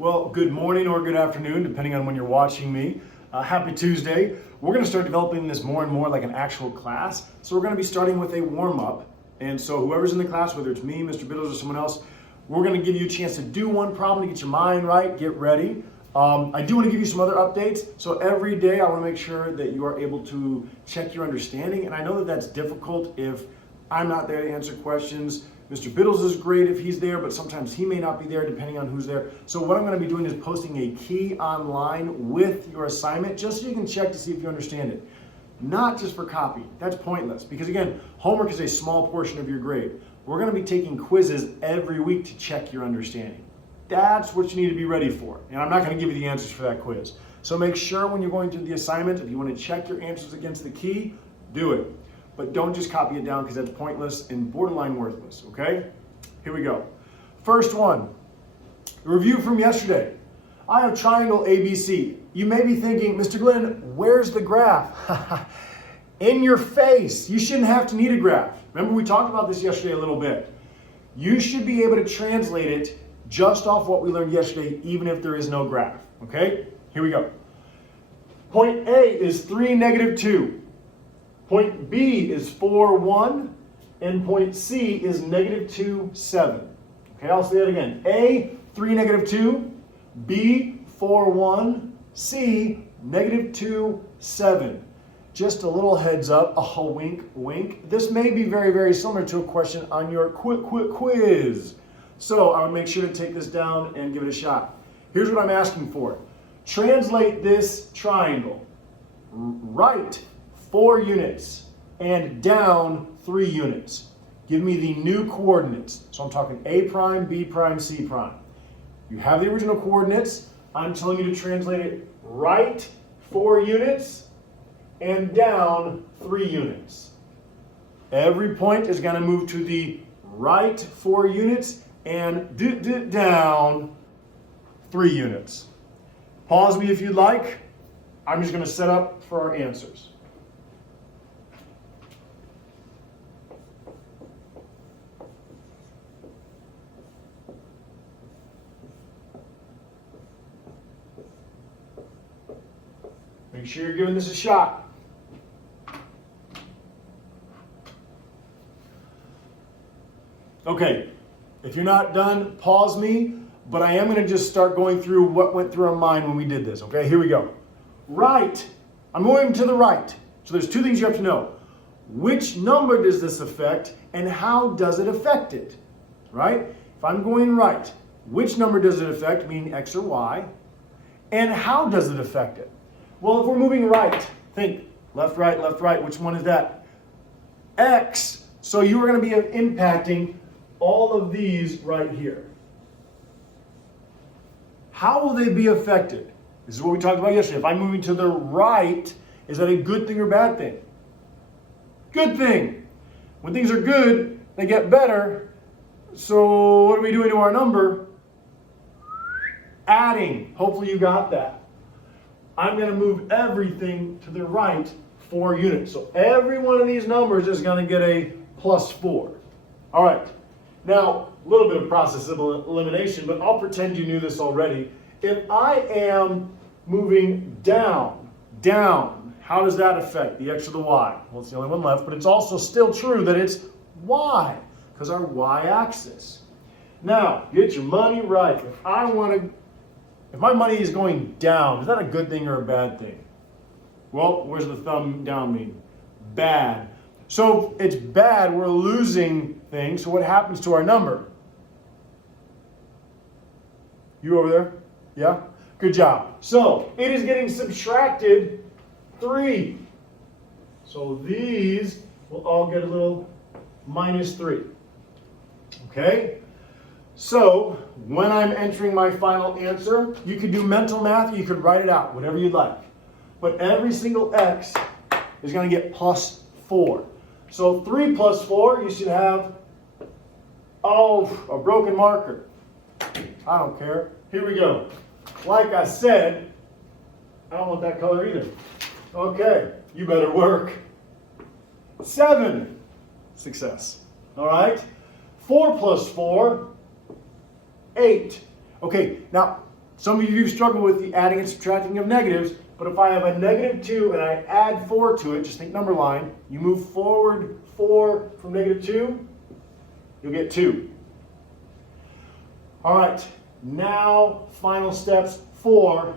Well, good morning or good afternoon, depending on when you're watching me. Happy Tuesday. We're going to start developing this more and more like an actual class. So we're going to be starting with a warm-up. And so whoever's in the class, whether it's me, Mr. Biddles, or someone else, we're going to give you a chance to do one problem to get your mind right, get ready. I do want to give you some other updates. So every day I want to make sure that you are able to check your understanding. And I know that that's difficult if I'm not there to answer questions. Mr. Biddles is great if he's there, but sometimes he may not be there depending on who's there. So what I'm going to be doing is posting a key online with your assignment just so you can check to see if you understand it. Not just for copy. That's pointless because again, homework is a small portion of your grade. We're going to be taking quizzes every week to check your understanding. That's what you need to be ready for. And I'm not going to give you the answers for that quiz. So make sure when you're going through the assignment, if you want to check your answers against the key, do it. But don't just copy it down because that's pointless and borderline worthless, okay? Here we go. First one, review from yesterday. I have triangle ABC. You may be thinking, Mr. Glenn, where's the graph? In your face. You shouldn't have to need a graph. Remember we talked about this yesterday a little bit. You should be able to translate it just off what we learned yesterday, even if there is no graph, okay? Here we go. Point A is 3, -2. Point B is 4, 1, and point C is -2, 7. Okay, I'll say that again. A, 3, -2, B, 4, 1, C, -2, 7. Just a little heads up, a wink, wink. This may be very, very similar to a question on your quiz. So I would make sure to take this down and give it a shot. Here's what I'm asking for. Translate this triangle. Right 4 units and down 3 units. Give me the new coordinates. So I'm talking A prime, B prime, C prime. You have the original coordinates. I'm telling you to translate it right 4 units and down 3 units. Every point is going to move to the right 4 units and down 3 units. Pause me if you'd like. I'm just going to set up for our answers. Make sure you're giving this a shot. Okay, if you're not done, pause me, but I am going to just start going through what went through our mind when we did this, okay? Here we go. Right. I'm moving to the right. So there's 2 things you have to know. Which number does this affect and how does it affect it? Right? If I'm going right, which number does it affect, meaning X or Y, and how does it affect it? Well, if we're moving right, think left, right, which one is that? X. So you are going to be impacting all of these right here. How will they be affected? This is what we talked about yesterday. If I'm moving to the right, is that a good thing or bad thing? Good thing. When things are good, they get better. So what are we doing to our number? Adding. Hopefully you got that. I'm going to move everything to the right 4 units. So every one of these numbers is going to get a +4. All right. Now, a little bit of process of elimination, but I'll pretend you knew this already. If I am moving down, how does that affect the X or the Y? Well, it's the only one left, but it's also still true that it's Y, because our Y-axis. Now, get your money right. If my money is going down, is that a good thing or a bad thing? Well, where's the thumb down mean? Bad. So it's bad, we're losing things. So what happens to our number? You over there? Yeah? Good job. So it is getting subtracted 3. So these will all get a little -3. Okay? So when I'm entering my final answer, you could do mental math or you could write it out, whatever you'd like. But every single X is going to get +4. So 3 + 4, you should have, a broken marker. I don't care. Here we go. Like I said, I don't want that color either. Okay, you better work. 7. Success. All right? 4 + 4, 8. Okay, now Some of you struggle with the adding and subtracting of negatives, but if I have a -2 and I add 4 to it, just think number line, you move forward 4 from -2, you'll get 2. All right, now final steps for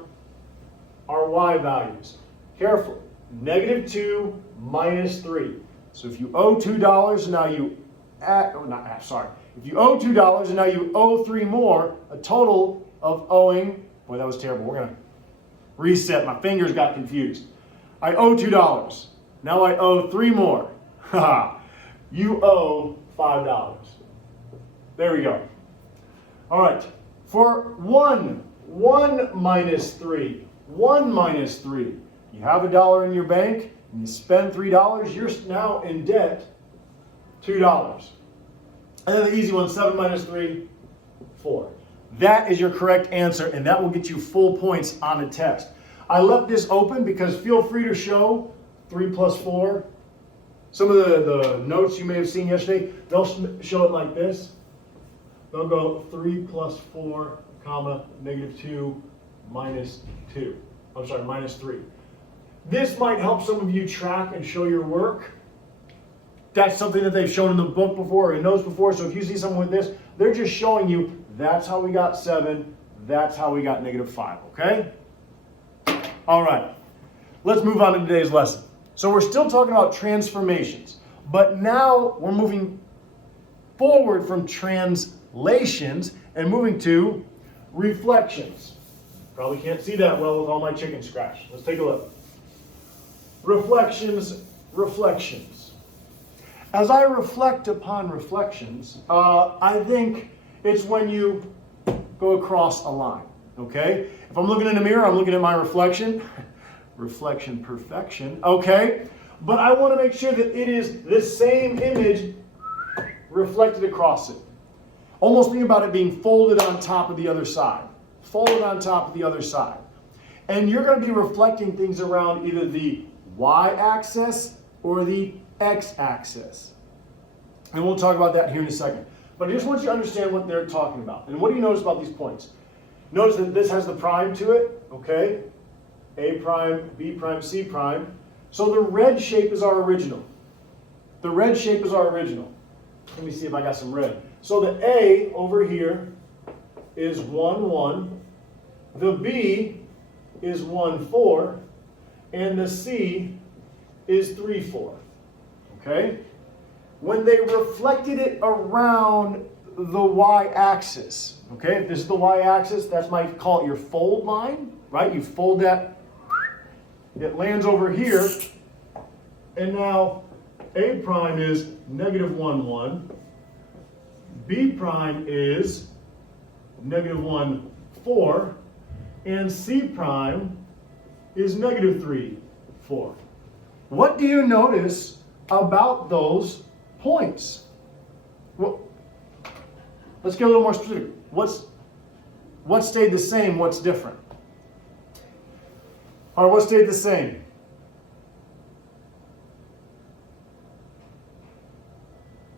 our y values. Careful, -2 minus 3. So if you owe $2 and now you if you owe $2 and now you owe 3 more, a total of owing, boy, that was terrible. We're gonna reset, my fingers got confused. I owe $2. Now I owe 3 more. You owe $5. There we go. All right, for 1 minus 3, 1 minus 3. You have $1 in your bank and you spend $3, you're now in debt $2. And then the easy one, 7 minus 3, 4. That is your correct answer, and that will get you full points on a test. I left this open because feel free to show 3 plus 4. Some of the notes you may have seen yesterday, they'll show it like this. They'll go 3 plus 4, comma, -2 minus 2. I'm sorry, minus 3. This might help some of you track and show your work. That's something that they've shown in the book before or in notes before. So if you see someone with this, they're just showing you that's how we got 7, that's how we got -5, okay? All right, let's move on to today's lesson. So we're still talking about transformations, but now we're moving forward from translations and moving to reflections. Probably can't see that well with all my chicken scratch. Let's take a look. Reflections. As I reflect upon reflections, I think it's when you go across a line, okay? If I'm looking in a mirror, I'm looking at my reflection. Reflection perfection, okay? But I want to make sure that it is the same image reflected across it. Almost think about it being folded on top of the other side. Folded on top of the other side. And you're going to be reflecting things around either the y-axis or the x-axis. And we'll talk about that here in a second. But I just want you to understand what they're talking about. And what do you notice about these points? Notice that this has the prime to it, okay? A prime, B prime, C prime. So the red shape is our original. The red shape is our original. Let me see if I got some red. So the A over here is 1, 1. The B is 1, 4. And the C is 3, 4. Okay? When they reflected it around the y-axis, okay? If this is the y-axis, that's might call it your fold line, right? You fold that, it lands over here, and now A prime is -1, 1. B prime is -1, 4. And C prime is -3, 4. What do you notice about those points? Well, let's get a little more specific. What stayed the same? What's different? All right, what stayed the same?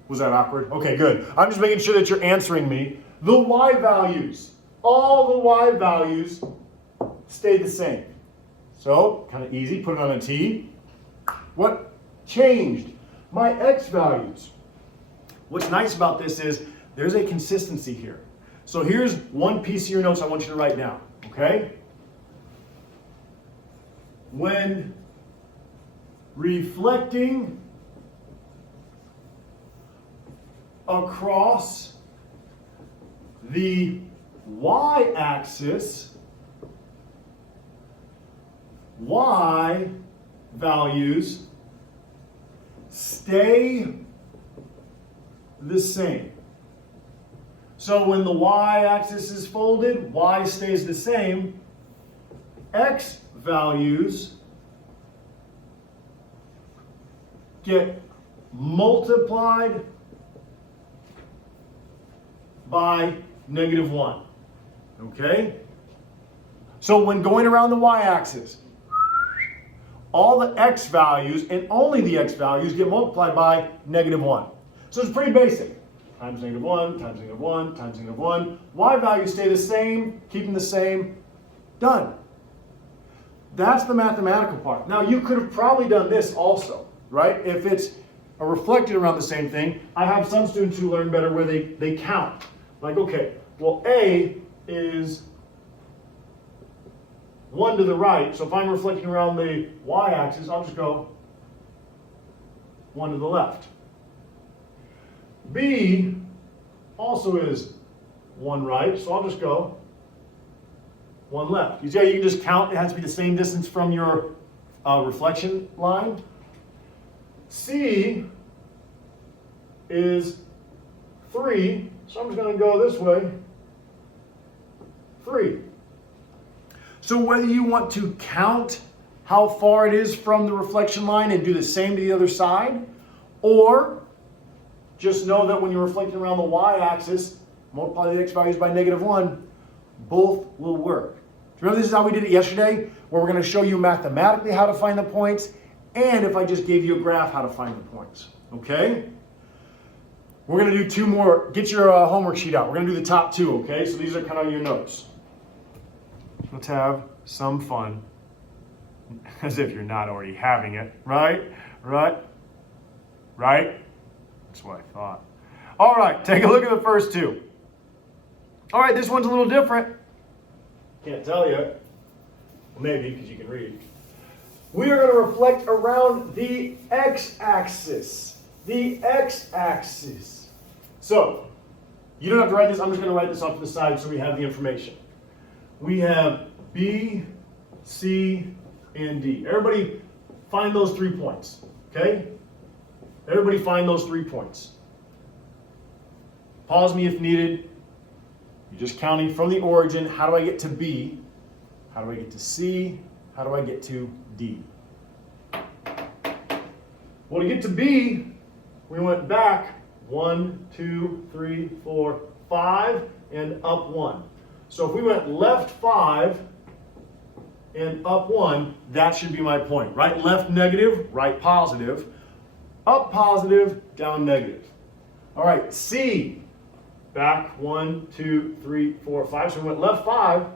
Was that awkward? Okay, good. I'm just making sure that you're answering me. The y values, all the y values stayed the same. So, kind of easy, put it on a T. What changed? My x values. What's nice about this is there's a consistency here. So here's one piece of your notes I want you to write down, okay? When reflecting across the y-axis, y values stay the same. So when the y-axis is folded, y stays the same. X values get multiplied by -1. Okay? So when going around the y-axis, all the x values and only the x values get multiplied by -1. So it's pretty basic. times -1, times -1, times -1. Y values stay the same, keep them the same, done. That's the mathematical part. Now you could have probably done this also, right? If it's reflected around the same thing, I have some students who learn better where they count. Like, okay, well A is 1 to the right, so if I'm reflecting around the y-axis, I'll just go 1 to the left. B also is 1 right, so I'll just go 1 left. You see how you can just count? It has to be the same distance from your reflection line. C is 3, so I'm just going to go this way, 3. So whether you want to count how far it is from the reflection line and do the same to the other side, or just know that when you're reflecting around the y-axis, multiply the x values by -1, both will work. Remember, this is how we did it yesterday, where we're going to show you mathematically how to find the points, and if I just gave you a graph, how to find the points. Okay? We're going to do 2 more. Get your homework sheet out. We're going to do the top 2, okay? So these are kind of your notes. Let's have some fun. As if you're not already having it, right? Right? Right? That's what I thought. All right, take a look at the first 2. All right, this one's a little different. Can't tell you. Well, maybe, because you can read. We are going to reflect around the x-axis. The x-axis. So, you don't have to write this. I'm just going to write this off to the side so we have the information. We have B, C, and D. Everybody find those 3 points, okay? Everybody find those 3 points. Pause me if needed. You're just counting from the origin. How do I get to B? How do I get to C? How do I get to D? Well, to get to B, we went back 1, 2, 3, 4, 5, and up 1. So if we went left 5 and up 1, that should be my point. Right, left negative, right positive, up positive, down negative. All right, C, back 1, 2, 3, 4, 5. So we went left 5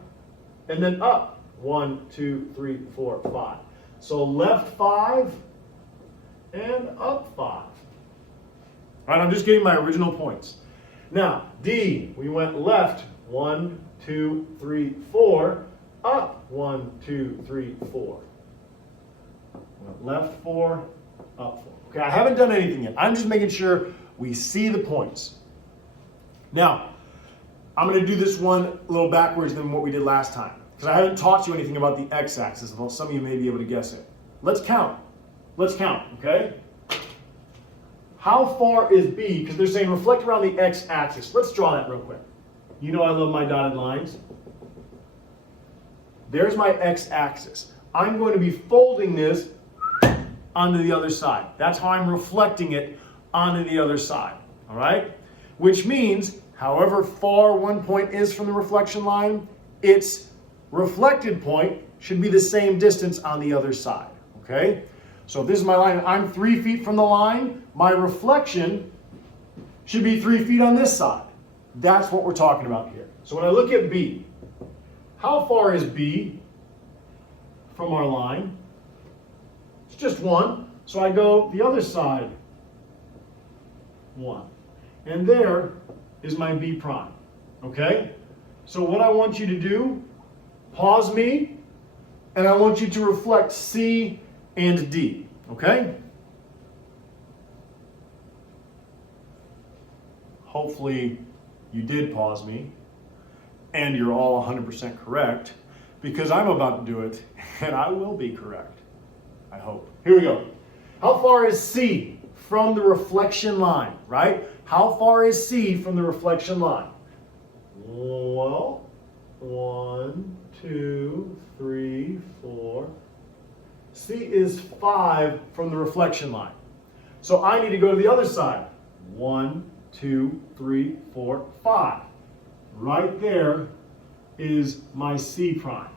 and then up 1, 2, 3, 4, 5. So left 5 and up 5. All right, I'm just getting my original points. Now, D, we went left 1, 2, 3, 4, up 1, 2, 3, 4. Went left 4, up 4. Okay, I haven't done anything yet. I'm just making sure we see the points. Now, I'm going to do this one a little backwards than what we did last time, because I haven't taught you anything about the x-axis, although some of you may be able to guess it. Let's count. Let's count, okay? How far is B? Because they're saying reflect around the x-axis. Let's draw that real quick. You know I love my dotted lines. There's my x-axis. I'm going to be folding this onto the other side. That's how I'm reflecting it onto the other side, all right? Which means, however far one point is from the reflection line, its reflected point should be the same distance on the other side, okay? So if this is my line, I'm 3 feet from the line, my reflection should be 3 feet on this side. That's what we're talking about here. So when I look at B, how far is B from our line? It's just 1. So I go the other side, 1. And there is my B prime, okay? So what I want you to do, pause me, and I want you to reflect C and D, okay? Hopefully you did pause me, and you're all 100% correct, because I'm about to do it, and I will be correct, I hope. Here we go. How far is C from the reflection line, right? How far is C from the reflection line? Well, 1, 2, 3, 4. C is 5 from the reflection line. So I need to go to the other side. 1, 2, 3, 4, 5. Right there is my C prime.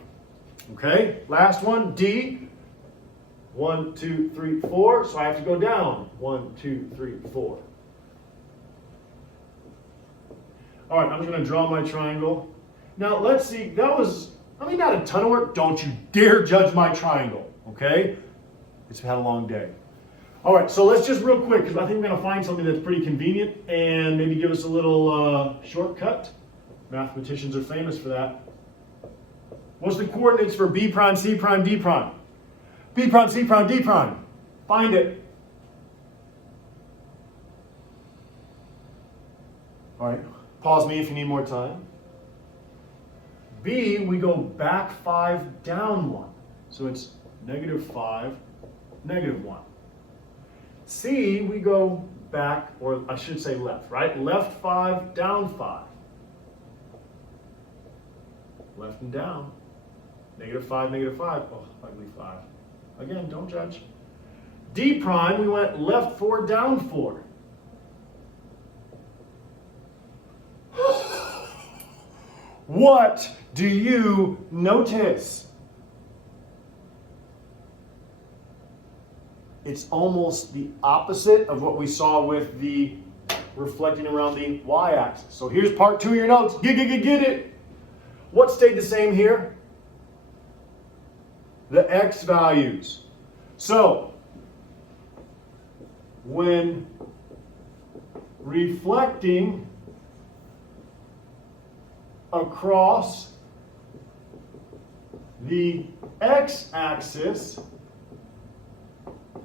Okay, last one, D. 1, 2, 3, 4. So I have to go down. 1, 2, 3, 4. All right, I'm just gonna draw my triangle. Now let's see, that was, not a ton of work. Don't you dare judge my triangle, okay? It's had a long day. All right, so let's just real quick, because I think we're gonna find something that's pretty convenient and maybe give us a little shortcut. Mathematicians are famous for that. What's the coordinates for B prime, C prime, D prime? B prime, C prime, D prime. Find it. All right, pause me if you need more time. B, we go back 5, down 1. So it's -5, -1. C, we go back, or I should say left, right? Left 5, down 5. Left and down. -5, -5. Oh, ugly 5. Again, don't judge. D prime, we went left 4, down 4. What do you notice? It's almost the opposite of what we saw with the reflecting around the y-axis. So here's part 2 of your notes. Get it. What stayed the same here? The x values. So when reflecting across the x-axis,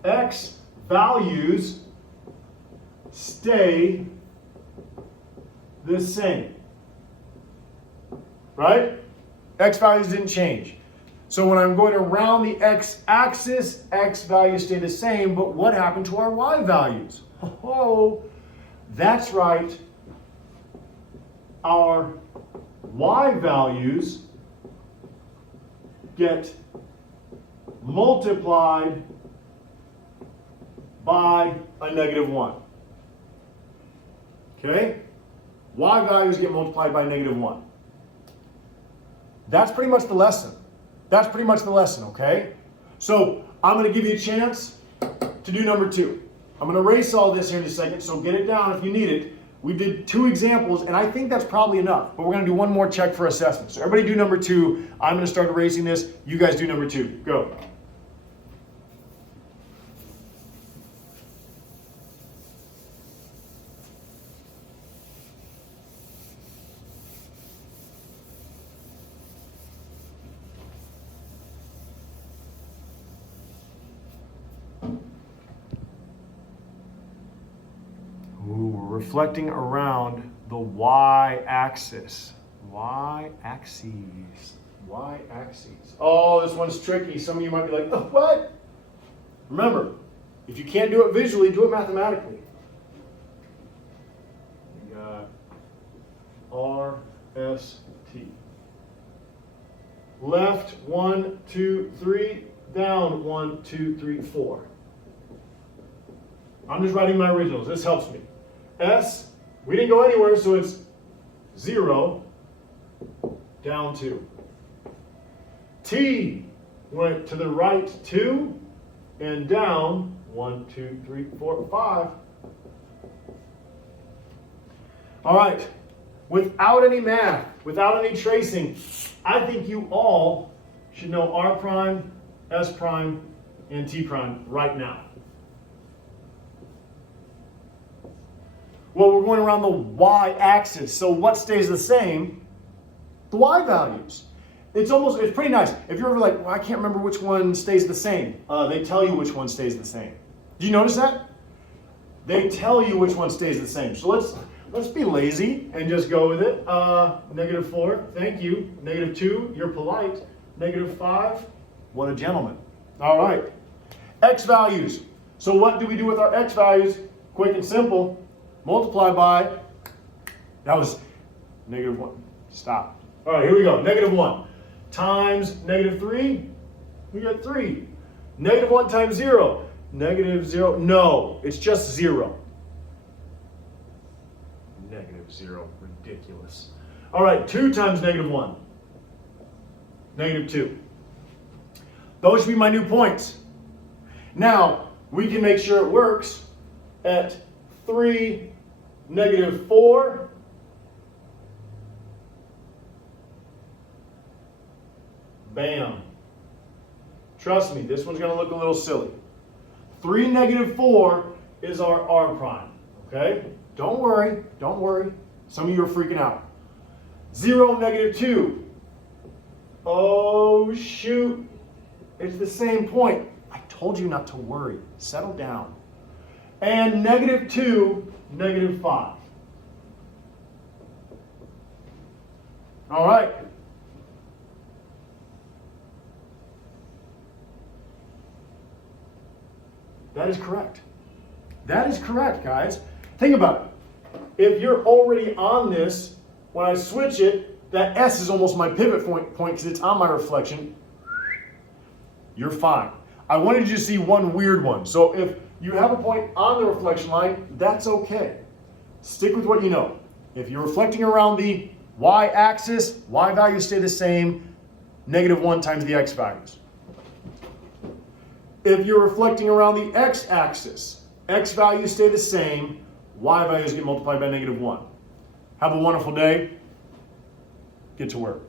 x values stay the same. Right? X values didn't change. So when I'm going around the x-axis, x values stay the same, but what happened to our y values? Oh, that's right. Our y values get multiplied by a -1. Okay? Y values get multiplied by -1. That's pretty much the lesson. Okay? So I'm going to give you a chance to do number 2. I'm going to erase all this here in a second, so get it down if you need it. We did 2 examples, and I think that's probably enough, but we're going to do one more check for assessment. So everybody do number 2. I'm going to start erasing this. You guys do number 2. Go. Ooh, we're reflecting around the y-axis. Y-axis. Oh, this one's tricky. Some of you might be like, oh, what? Remember, if you can't do it visually, do it mathematically. We got R, S, T. Left, 1, 2, 3. Down, 1, 2, 3, 4. I'm just writing my originals. This helps me. S, we didn't go anywhere, so it's 0, down 2. T went to the right 2 and down 1, 2, 3, 4, 5. All right, without any math, without any tracing, I think you all should know R prime, S prime, and T prime right now. Well, we're going around the y-axis, so what stays the same? The y values. It's pretty nice. If you're ever like, well, I can't remember which one stays the same, they tell you which one stays the same. Do you notice that? They tell you which one stays the same. So let's be lazy and just go with it. -4, thank you. -2, you're polite. -5, what a gentleman. All right. X values. So what do we do with our x values? Quick and simple. Multiply by, that was -1. Stop. All right, here we go. -1 times -3, we got 3. -1 times 0, -0. No, it's just 0. -0, ridiculous. All right, 2 times -1, -2. Those should be my new points. Now, we can make sure it works at 3, -4, Bam. Trust me, this one's going to look a little silly. 3, negative 4 is our r prime. Okay? Don't worry. Don't worry. Some of you are freaking out. 0, negative 2. Oh, shoot. It's the same point. I told you not to worry. Settle down. And negative 2, negative 5. All right. That is correct. That is correct, guys. Think about it. If you're already on this, when I switch it, that S is almost my pivot point because it's on my reflection. You're fine. I wanted you to see one weird one. So if you have a point on the reflection line, that's okay. Stick with what you know. If you're reflecting around the y-axis, y values stay the same, -1 times the x values. If you're reflecting around the x-axis, x values stay the same, y values get multiplied by -1. Have a wonderful day. Get to work.